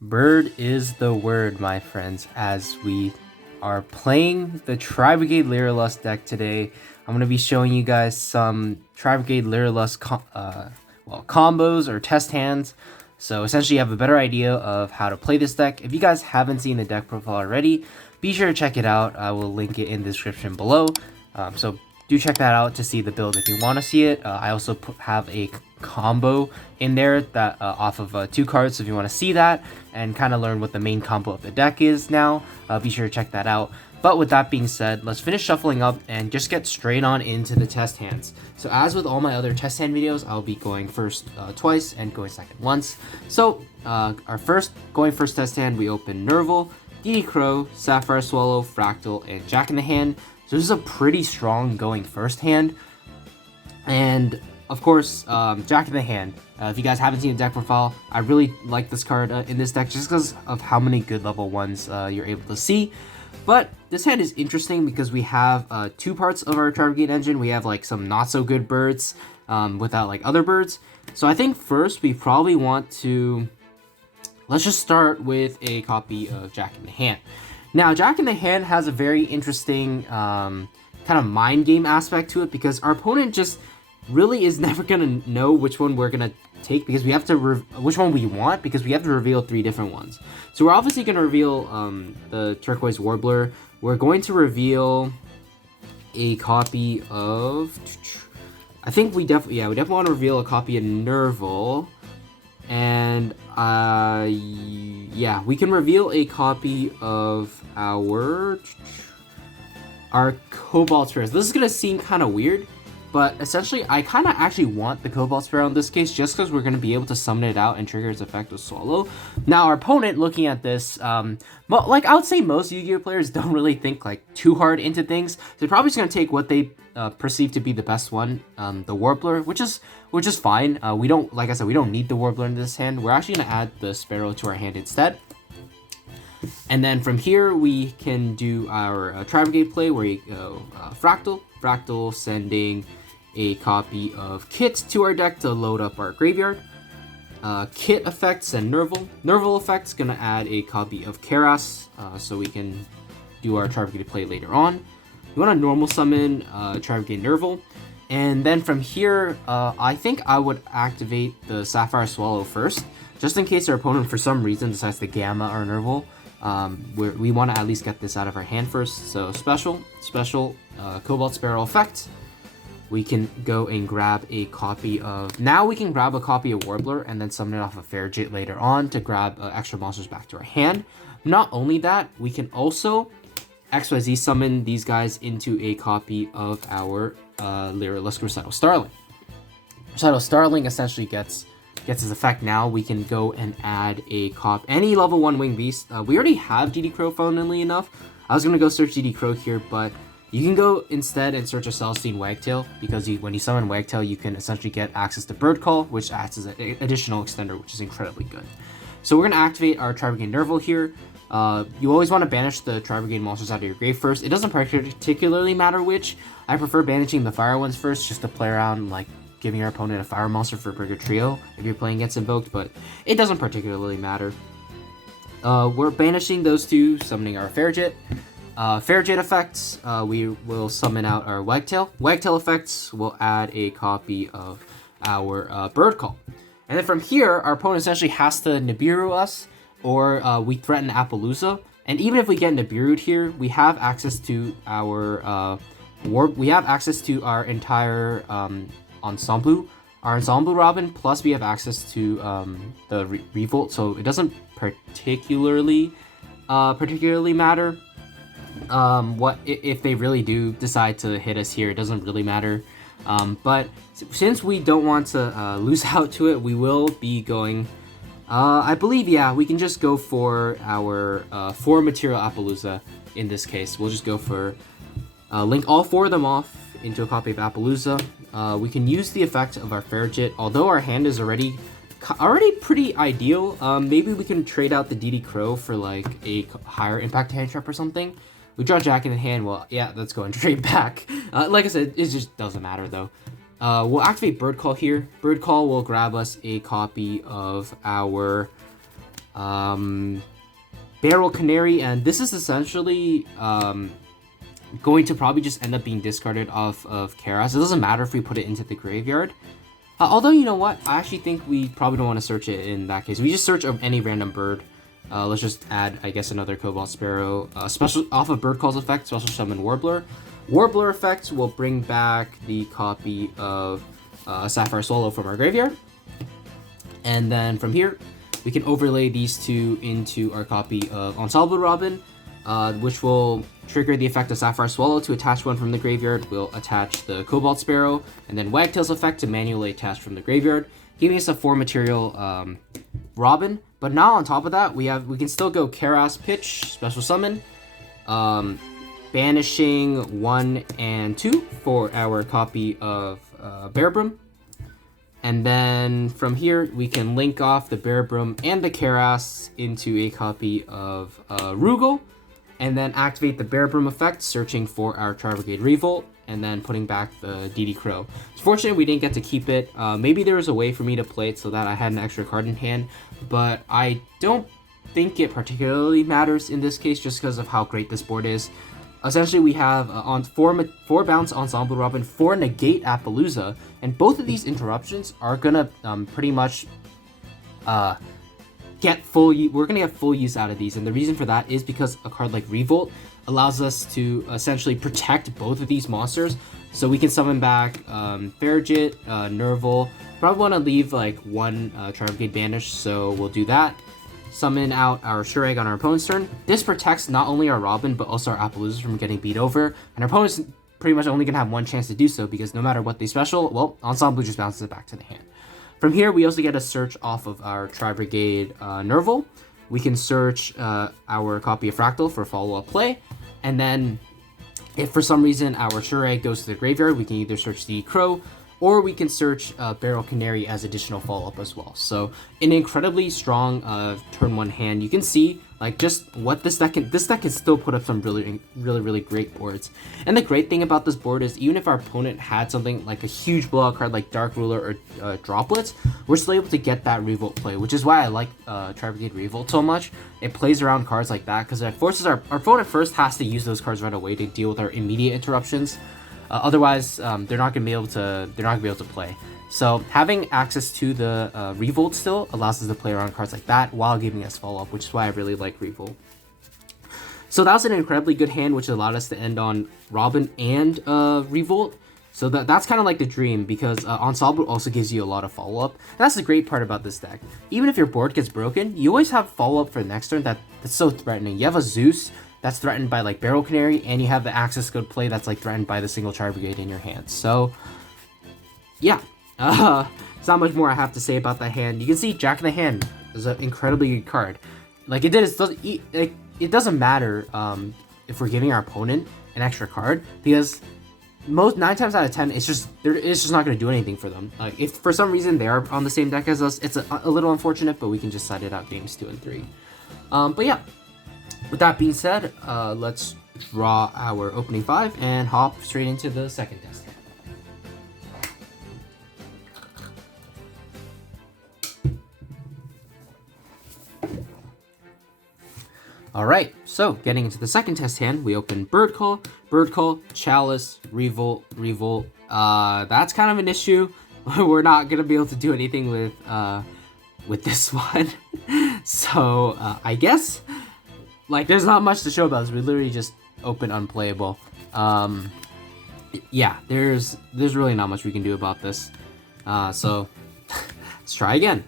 Bird is the word, my friends, as we are playing the Tri-Brigade Lyrilusc deck today. I'm going to be showing you guys some Tri-Brigade Lyrilusc combos or test hands. So essentially you have a better idea of how to play this deck. If you guys haven't seen the deck profile already, be sure to check it out. I will link it in the description below. So do check that out to see the build if you want to see it. I also have a combo in there that off of 2 cards, so if you want to see that and kind of learn what the main combo of the deck is now, be sure to check that out. But with that being said, let's finish shuffling up and just get straight on into the test hands. So as with all my other test hand videos, I'll be going first twice and going second once. So our first test hand, we open Nerval, DD Crow, Sapphire Swallow, Fractal, and Jack in the hand. So this is a pretty strong going first hand. And of course, Jack in the hand. If you guys haven't seen the deck profile, I really like this card in this deck just because of how many good level 1s you're able to see. But this hand is interesting because we have 2 parts of our Tri-Brigade engine. We have like some not so good birds without like other birds. So I think first we probably want to, let's just start with a copy of Jack in the hand. Now, Jack in the hand has a very interesting kind of mind game aspect to it because our opponent just really is never going to know which one we're going to take because we have to, which one we want because we have to reveal 3 different ones. So we're obviously going to reveal the Turquoise Warbler. We're going to reveal a copy of, I think we definitely want to reveal a copy of Nerval. And yeah, we can reveal a copy of our Cobalt Sparrows. This is gonna seem kind of weird, but essentially I kind of actually want the Cobalt Sparrow in this case just because we're going to be able to summon it out and trigger its effect with Swallow. Now our opponent, looking at this, like I would say most Yu-Gi-Oh players don't really think like too hard into things. They're probably just going to take what they perceive to be the best one, the Warbler, which is fine. We don't, like I said, we don't need the Warbler in this hand. We're actually going to add the Sparrow to our hand instead. And then from here we can do our Tri-Brigade play where you go Fractal sending a copy of Kit to our deck to load up our graveyard. Kit effects and Nerval effects gonna add a copy of Critias so we can do our Tri-Brigade play later on. You want to normal summon Tri-Brigade Nerval. And then from here, I think I would activate the Sapphire Swallow first, just in case our opponent for some reason decides to Gamma our Nerval. We want to at least get this out of our hand first. So special Cobalt Sparrow effect. We can go and grab a copy of, now we can grab a copy of Warbler and then summon it off of Farragut later on to grab extra monsters back to our hand. Not only that, we can also XYZ summon these guys into a copy of our Lyrilusc Recital Starling. Recital Starling essentially gets its effect now. We can go and add a any level 1 winged beast. We already have DD Crow, funnily enough. I was going to go search DD Crow here, but you can go instead and search a Celestine Wagtail, because when you summon Wagtail, you can essentially get access to Bird Call, which acts as an additional extender, which is incredibly good. So we're going to activate our Tri-Brigade Nerval here. You always want to banish the Tri-Brigade monsters out of your grave first. It doesn't particularly matter which. I prefer banishing the fire ones first, just to play around, like giving your opponent a fire monster for Brigade Trio if you're playing against Invoked, but it doesn't particularly matter. We're banishing those 2, summoning our Farragut. Farragut effects, we will summon out our Wagtail. Wagtail effects will add a copy of our Bird Call. And then from here, our opponent essentially has to Nibiru us, or we threaten Appaloosa. And even if we get Nibiru'd here, we have access to our we have access to our entire ensemble Robin, plus we have access to the Revolt, so it doesn't particularly matter. What if they really do decide to hit us here? It doesn't really matter. But since we don't want to lose out to it, we will be going. I believe, yeah, we can just go for our 4 material Appaloosa in this case. We'll just go for link all 4 of them off into a copy of Appaloosa. We can use the effect of our Farragut, although our hand is already pretty ideal. Maybe we can trade out the DD Crow for like a higher impact hand trap or something. We draw Jack in the hand. Well, yeah, let's go and trade back. Like I said, it just doesn't matter though. We'll activate Bird Call here. Bird Call will grab us a copy of our Barrel Canary, and this is essentially going to probably just end up being discarded off of Critias. It doesn't matter if we put it into the graveyard. Although, you know what? I actually think we probably don't want to search it in that case. We just search any random bird. Let's just add, I guess, another Cobalt Sparrow. Special off of Bird Call's effect, Special Summon Warbler. Warbler effect will bring back the copy of Sapphire Swallow from our graveyard. And then from here, we can overlay these two into our copy of Ensemble Robin, which will trigger the effect of Sapphire Swallow to attach one from the graveyard. We'll attach the Cobalt Sparrow, and then Wagtail's effect to manually attach from the graveyard, giving us a 4-material Robin. But now on top of that, we can still go Critias Pitch, Special Summon, banishing 1 and 2 for our copy of Birdup. And then from here, we can link off the Birdup and the Critias into a copy of Rugal, and then activate the Birdup effect, searching for our Tri-Brigade Revolt, and then putting back the DD Crow. It's fortunate we didn't get to keep it. Maybe there was a way for me to play it so that I had an extra card in hand, but I don't think it particularly matters in this case just because of how great this board is. Essentially, we have on 4 bounce Ensemble Robin, 4 negate Appaloosa, and both of these interruptions are gonna pretty much we're gonna get full use out of these, and the reason for that is because a card like Revolt allows us to essentially protect both of these monsters. So we can summon back Farigit, Nerval. Probably want to leave like 1 Tri-Brigade Banish, so we'll do that. Summon out our Shurag on our opponent's turn. This protects not only our Robin, but also our Appaloosas from getting beat over, and our opponent's pretty much only gonna have 1 chance to do so, because no matter what they special, well, Ensemble just bounces it back to the hand. From here, we also get a search off of our Tri-Brigade Nerval. We can search our copy of Fractal for follow-up play, and then if for some reason our Shurag goes to the graveyard, we can either search the Crow, or we can search Barrel Canary as additional follow-up as well. So an incredibly strong turn 1 hand. You can see like just what this deck can still put up some really great boards. And the great thing about this board is even if our opponent had something like a huge blowout card like Dark Ruler or Droplets, we're still able to get that Revolt play, which is why I like Tri-Brigade Revolt so much. It plays around cards like that because it forces our opponent first has to use those cards right away to deal with our immediate interruptions. Otherwise, they're not gonna be able to play. So having access to the Revolt still allows us to play around cards like that while giving us follow-up, which is why I really like Revolt. So that was an incredibly good hand, which allowed us to end on Robin and Revolt. So that's kind of like the dream, because Ensemble also gives you a lot of follow-up. That's the great part about this deck. Even if your board gets broken, you always have follow-up for the next turn that's so threatening. You have a Zeus that's threatened by like Barrel Canary, and you have the Axis Good play that's like threatened by the single Tri-Brigade in your hand. So yeah, it's not much more I have to say about that hand. You can see Jack in the Hand is an incredibly good card. Like it doesn't matter if we're giving our opponent an extra card, because 9 times out of 10 it's just not going to do anything for them. Like if for some reason they are on the same deck as us, it's a little unfortunate, but we can just side it out games 2 and 3. But yeah. With that being said, let's draw our opening 5 and hop straight into the second test hand. Alright, so getting into the second test hand, we open Bird Call, Chalice, Revolt. That's kind of an issue. We're not going to be able to do anything with this one. So, I guess like there's not much to show about this. We literally just open Unplayable. Yeah, there's really not much we can do about this. So let's try again.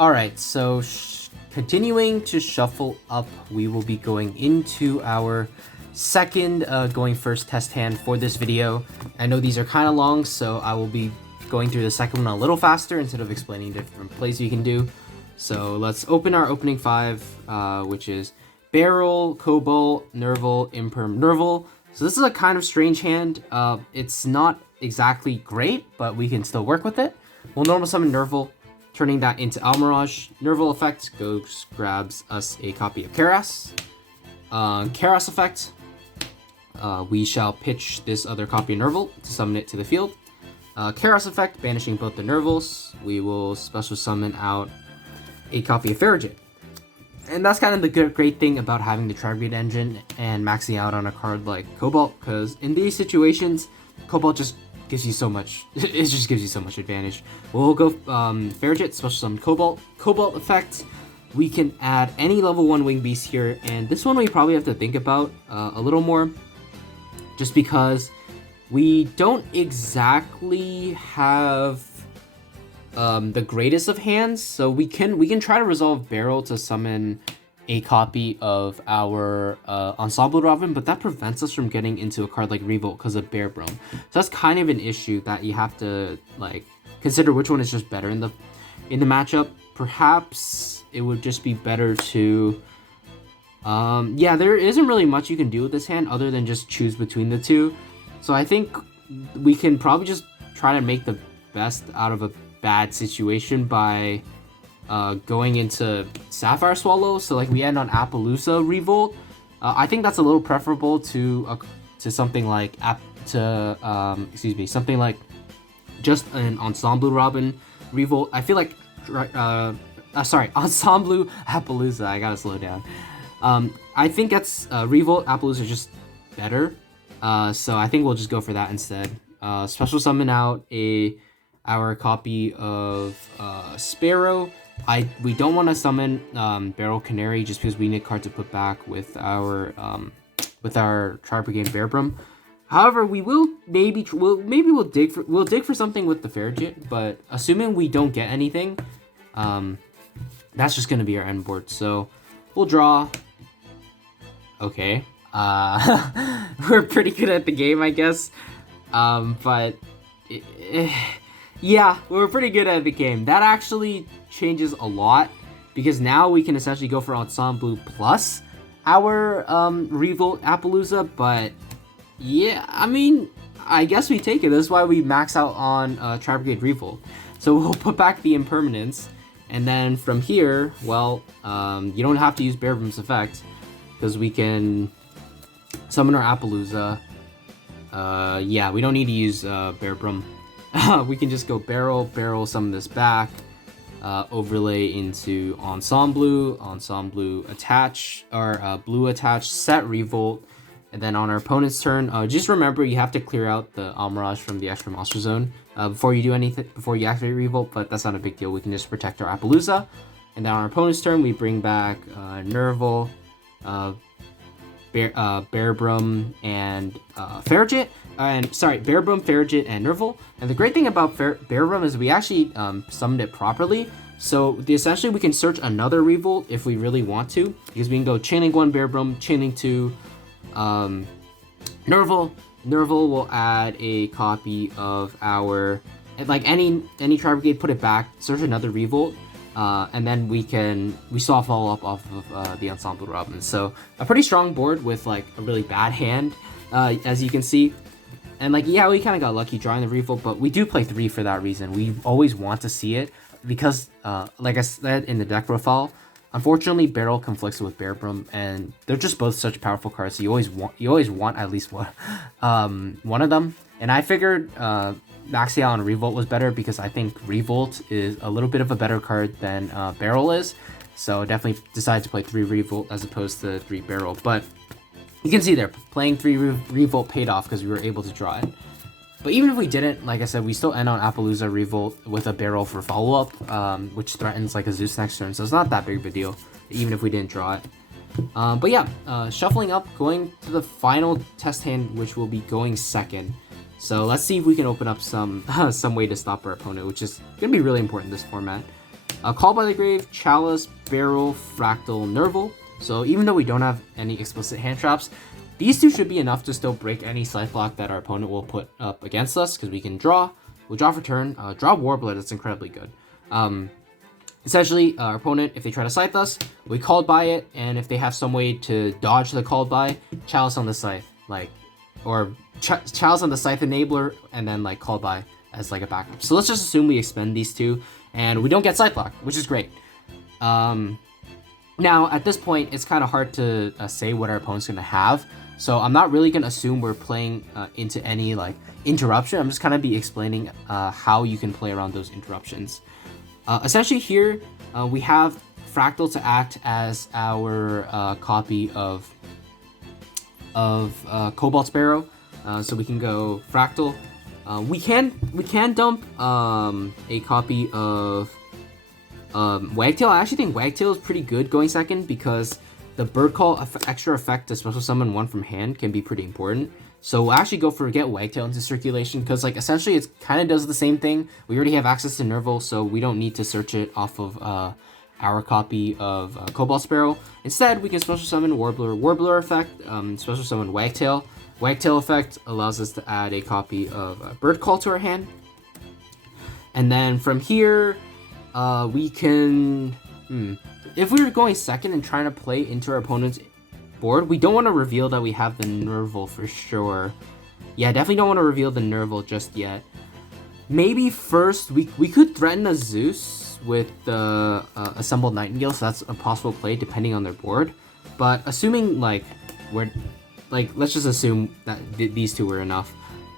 Alright, so continuing to shuffle up, we will be going into our second going first test hand for this video. I know these are kind of long, so I will be going through the second one a little faster instead of explaining different plays you can do. So let's open our opening 5, which is Barrel, Cobalt, Nerval, Imperm, Nerval. So this is a kind of strange hand. It's not exactly great, but we can still work with it. We'll normal summon Nerval, turning that into Almirage. Nerval effect grabs us a copy of Critias. Critias effect we shall pitch this other copy of Nerval to summon it to the field. Chaos effect, banishing both the Nervals. We will special summon out a copy of Farragut. And that's kind of the great thing about having the Tri-Brigade engine and maxing out on a card like Cobalt, because in these situations, Cobalt just gives you so much. It just gives you so much advantage. We'll go Farragut, special summon Cobalt. Cobalt effect, we can add any level 1 wing beast here, and this one we probably have to think about a little more, just because we don't exactly have the greatest of hands, so we can try to resolve Barrel to summon a copy of our Ensemble Robin, but that prevents us from getting into a card like Revolt because of Bear Brum. So that's kind of an issue that you have to like consider which one is just better in the matchup. Perhaps it would just be better to yeah, there isn't really much you can do with this hand other than just choose between the two. So I think we can probably just try to make the best out of a bad situation by going into Sapphire Swallow. So like we end on Appaloosa Revolt. I think that's a little preferable to something like something like just an Ensemble Robin Revolt. I feel like sorry, Ensemble Appaloosa. I gotta slow down. I think that's Revolt Appaloosa just better. So I think we'll just go for that instead. Special summon out our copy of Sparrow. We don't want to summon Barrel Canary just because we need a card to put back with our Tri-Brigade Bear Brum. However, we will we'll dig for something with the Farragut, but assuming we don't get anything, that's just gonna be our end board. So we'll draw. Okay. We're pretty good at the game, I guess. But yeah, we're pretty good at the game. That actually changes a lot because now we can essentially go for Ensemble plus our Revolt Appaloosa. But yeah, I mean, I guess we take it. That's why we max out on Tri-Brigade Revolt. So we'll put back the impermanence, and then from here, well, you don't have to use Bear Brum's effect because we can summon our Appaloosa. Yeah, we don't need to use Bear Brum. We can just go barrel, summon this back, overlay into Ensemble, attach, or blue attach, set Revolt, and then on our opponent's turn, just remember you have to clear out the Almirage from the extra monster zone before you do anything, before you activate Revolt, but that's not a big deal. We can just protect our Appaloosa, and then on our opponent's turn, we bring back Nerval, Bear Brum, and Farragut. Bear Brum, Farragut, and Nerval. And the great thing about Bear Brum is we actually summoned it properly. So essentially we can search another Revolt if we really want to, because we can go Chaining 1 Bear Brum, Chaining 2 Nerval. Nerval will add a copy of our, like any Tri-Brigade, put it back, search another Revolt. And then we still follow up off of the Ensemble Robin. So a pretty strong board with like a really bad hand, as you can see. And like, yeah, we kind of got lucky drawing the Revolt, but we do play 3 for that reason. We always want to see it because, like I said in the deck profile, unfortunately Barrel conflicts with Bear Brum, and they're just both such powerful cards. So you always want at least one of them. And I figured maxing out on Revolt was better because I think Revolt is a little bit of a better card than Barrel is. So definitely decided to play 3 Revolt as opposed to 3 Barrel. But you can see there, playing 3 Revolt paid off because we were able to draw it. But even if we didn't, like I said, we still end on Appaloosa Revolt with a Barrel for follow-up, which threatens like a Zeus next turn. So it's not that big of a deal, even if we didn't draw it. But yeah, shuffling up, going to the final test hand, which will be going second. So let's see if we can open up some way to stop our opponent, which is going to be really important in this format. Call by the Grave, Chalice, Barrel, Fractal, Nerval. So even though we don't have any explicit hand traps, these two should be enough to still break any Scythe block that our opponent will put up against us, because we can draw. We'll draw for turn. Draw Warbler, that's incredibly good. Essentially, our opponent, if they try to Scythe us, we called by it, and if they have some way to dodge the called by, Chalice on the Scythe, or Chalice on the Scythe Enabler, and then like called by as like a backup. So let's just assume we expend these two, and we don't get Scythe block, which is great. Now, at this point, it's kind of hard to say what our opponent's going to have. So I'm not really gonna assume we're playing into any like interruption. I'm just kind of be explaining how you can play around those interruptions. Essentially here we have Fractal to act as our copy of Cobalt Sparrow. So we can go Fractal. We can dump a copy of Wagtail. I actually think Wagtail is pretty good going second because the Bird Call extra effect to special summon one from hand can be pretty important. So we'll actually go for get Wagtail into circulation because like essentially it kind of does the same thing. We already have access to Nerval, so we don't need to search it off of our copy of Cobalt Sparrow. Instead, we can special summon Warbler effect, special summon Wagtail. Wagtail effect allows us to add a copy of Bird Call to our hand. And then from here, we can... If we were going second and trying to play into our opponent's board, we don't want to reveal that we have the Nerval for sure. Yeah, definitely don't want to reveal the Nerval just yet. Maybe first, we could threaten a Zeus with the Assembled Nightingale, so that's a possible play depending on their board. But assuming, like, let's just assume that these two were enough.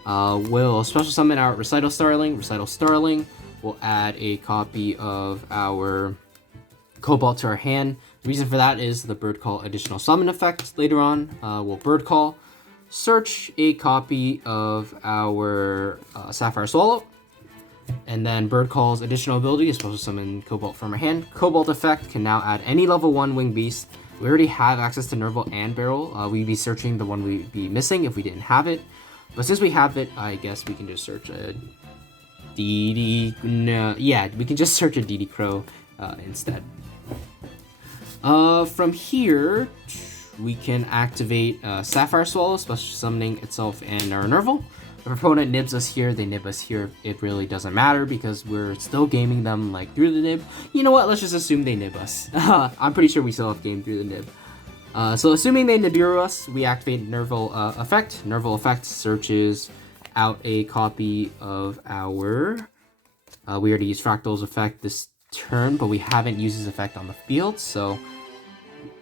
We'll special summon our Recital Starling. Recital Starling will add a copy of our Cobalt to our hand. The reason for that is the Bird Call additional summon effect later on. We'll Bird Call, search a copy of our Sapphire Swallow, and then Bird Call's additional ability is supposed to summon Cobalt from our hand. Cobalt effect can now add any level 1 Winged Beast. We already have access to Nerval and Barrel. We'd be searching the one we'd be missing if we didn't have it. But since we have it, I guess we can just search a DD... No, yeah, we can just search a DD Crow instead. From here, we can activate Sapphire Swallow, special summoning itself and our Nerval. If our opponent nibs us here, they nib us here. It really doesn't matter because we're still gaming them like through the nib. You know what? Let's just assume they nib us. I'm pretty sure we still have game through the nib. So assuming they Nibiru us, we activate Nerval effect. Nerval effect searches out a copy of our... we already used Fractal's effect this turn, but we haven't used his effect on the field, so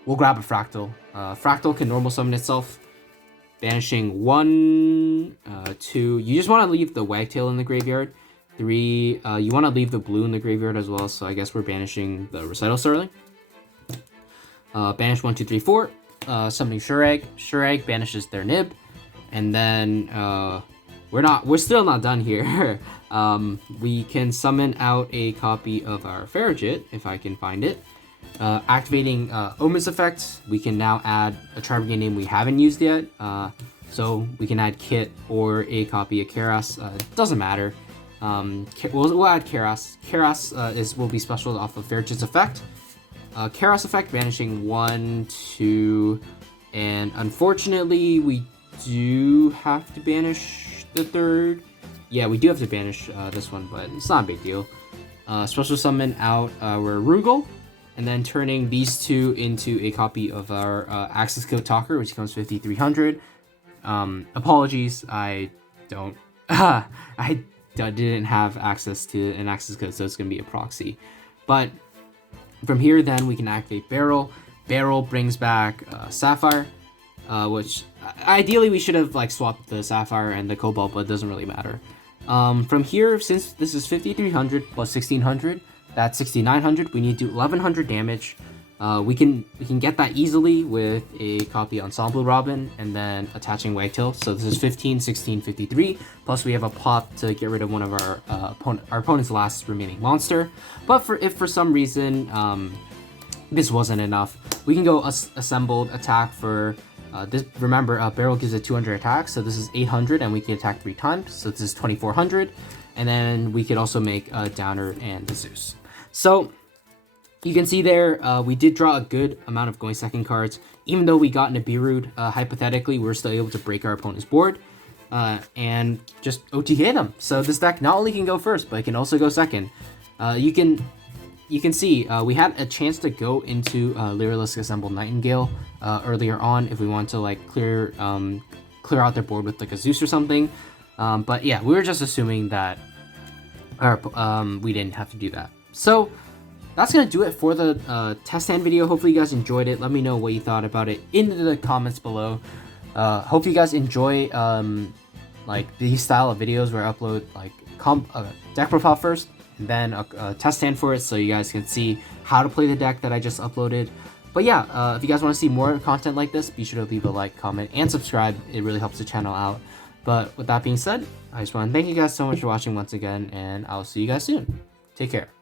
we'll grab a Fractal. Fractal can normal summon itself, banishing 1, 2. You just want to leave the Wagtail in the graveyard. 3, you want to leave the blue in the graveyard as well, so I guess we're banishing the Recital Starling. Banish 1, 2, 3, 4. Summoning Shurag. Shurag banishes their nib, and then we're still not done here. We can summon out a copy of our Farragut if I can find it. Activating Omen's effect, we can now add a Tri-Brigade name we haven't used yet. So we can add Kit or a copy of Keras. Doesn't matter. We'll add Keras. Keras will be special off of Farragut's effect. Keras effect, banishing 1, 2, and unfortunately we do have to banish the third. Yeah, we do have to banish this one, but it's not a big deal. Special summon out our Rugal, and then turning these two into a copy of our Access Code Talker, which becomes 5300. Apologies, I don't... I didn't have access to an access code, so it's going to be a proxy. But from here, then, we can activate Barrel. Barrel brings back Sapphire, which ideally we should have like swapped the Sapphire and the Cobalt, but it doesn't really matter. From here, since this is 5300 plus 1600, that's 6900. We need to do 1100 damage. We can get that easily with a copy Ensemble Robin and then attaching Wagtail. So this is 15, 16, 53. Plus we have a pop to get rid of one of our opponent's last remaining monster. But if for some reason this wasn't enough, we can go assembled attack for this. Remember, Barrel gives it 200 attack, so this is 800, and we can attack 3 times. So this is 2400, and then we could also make a Downer and the Zeus. So you can see there, we did draw a good amount of going second cards. Even though we got Nibiru, hypothetically, we're still able to break our opponent's board and just OTK them. So this deck not only can go first, but it can also go second. You can see we had a chance to go into Lyrilusc Assembled Nightingale earlier on if we want to like clear out their board with like a Zeus or something. But yeah, we were just assuming that we didn't have to do that. So that's going to do it for the test hand video. Hopefully you guys enjoyed it. Let me know what you thought about it in the comments below. Hope you guys enjoy like these style of videos where I upload like deck profile first and then a test hand for it, so you guys can see how to play the deck that I just uploaded. But yeah, if you guys want to see more content like this, be sure to leave a like, comment, and subscribe. It really helps the channel out. But with that being said, I just want to thank you guys so much for watching once again, and I'll see you guys soon. Take care.